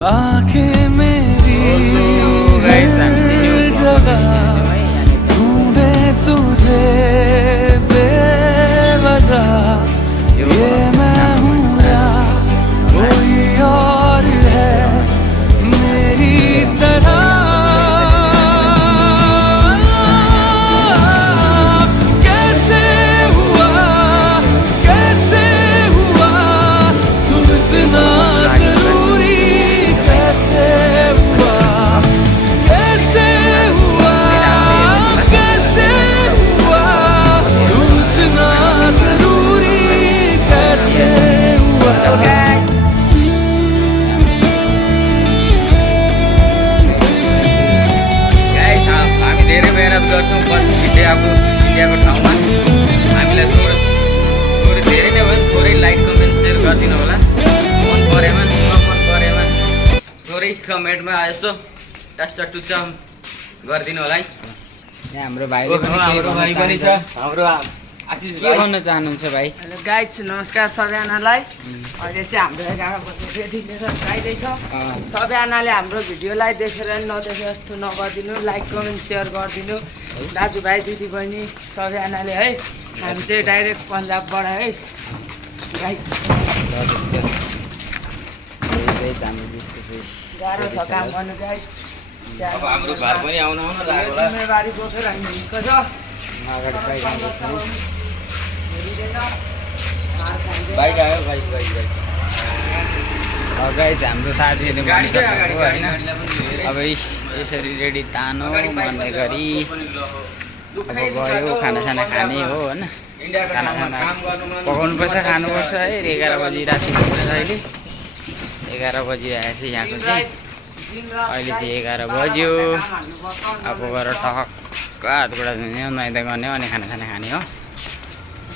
आंखें मेरी हर जगह ढूंढे तुझे बेवजह, ये मैं हूँ या कोई और है मेरी तरह। कैसे हुआ तुम इतना जरूरी, कैसे हुआ तू इतना जरूरी, कैसे हुआ। हामी धेरै मेहनत गर्छौँ इन्डियाको ठाउँमा। हामीलाई थोरै धेरै नै भयो थोरै लाइक कमेन्ट सेयर गरिदिनु होला। मन परेमा नमन परेमा थोरै कमेन्टमा यसो टास्टा टुच्चा गरिदिनु होला है। यहाँ हाम्रो भाइ पनि छ हाम्रो आशिष के भन्न चाहनुहुन्छ भाइ? हेलो गाइज, नमस्कार सबैजनालाई। अहिले चाहिँ हाम्रो 11 बजे रेडी लिएर गइँदैछ। सबैजनाले हाम्रो भिडियोलाई देखेर नदेखे जस्तो नगरिदिनु, लाइक कमेन्ट सेयर गरिदिनु दाजुभाइ दिदीबहिनी सबैजनाले है। हामी चाहिँ डाइरेक्ट पन्जाबबाट है गाइज। गाह्रो छ काम गर्नु गाइज। अब हाम्रो घर पनि आउन लाग्यो होला। जिम्मेवारी बोकेर हामी हिँडेको छ। बाइक आयो बाइक गाइज हाम्रो साथीहरूले गाडी होइन अब यसरी रेडी तानो भन्ने गरी अब गयो खानासाना खाने हो होइन। खानासाना पकाउनुपर्छ खानुपर्छ है। 11 बजी राति पुग्छ अहिले। 11 बजी आएछ यहाँको चाहिँ। अहिले चाहिँ 11 बज्यो। अब गएर टक्क हातखुट्टा धुने नुहाइदा गर्ने अनि खानासाना खाने हो।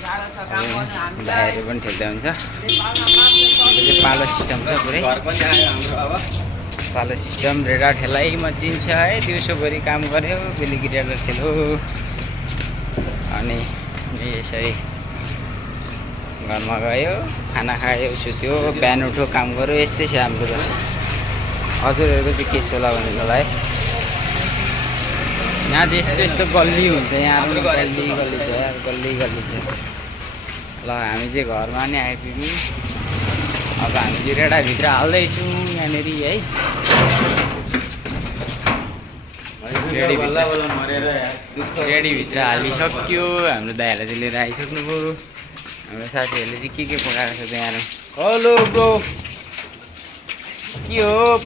भाइहरू पनि ठेक्दा हुन्छ। पालो सिस्टम छ पुरै। पालो सिस्टम रेडा ठेलाइ मचिन्छ है। दिउँसोभरि काम गऱ्यो, बेलुकी रेडा ठेलो अनि यसरी घरमा गयो, खाना खायो, सुत्यो, बिहान उठ्यो, काम गऱ्यो। यस्तै छ हाम्रो त। हजुरहरूको चाहिँ के छ होला भनेर है। यहाँ चाहिँ यस्तो यस्तो गल्ली हुन्छ। यहाँ गल्ली छ यार, गल्ली छ। ल हामी चाहिँ घरमा नै आइपुग्यौँ। अब हामी चाहिँ रेडाभित्र हाल्दैछौँ यहाँनिर है। रेडीभित्र हालिसक्यो। हाम्रो दाइहरूलाई चाहिँ लिएर आइसक्नुभयो। हाम्रो साथीहरूले चाहिँ के पकाएको छ त यहाँ? हेलो ब्रो, के हो?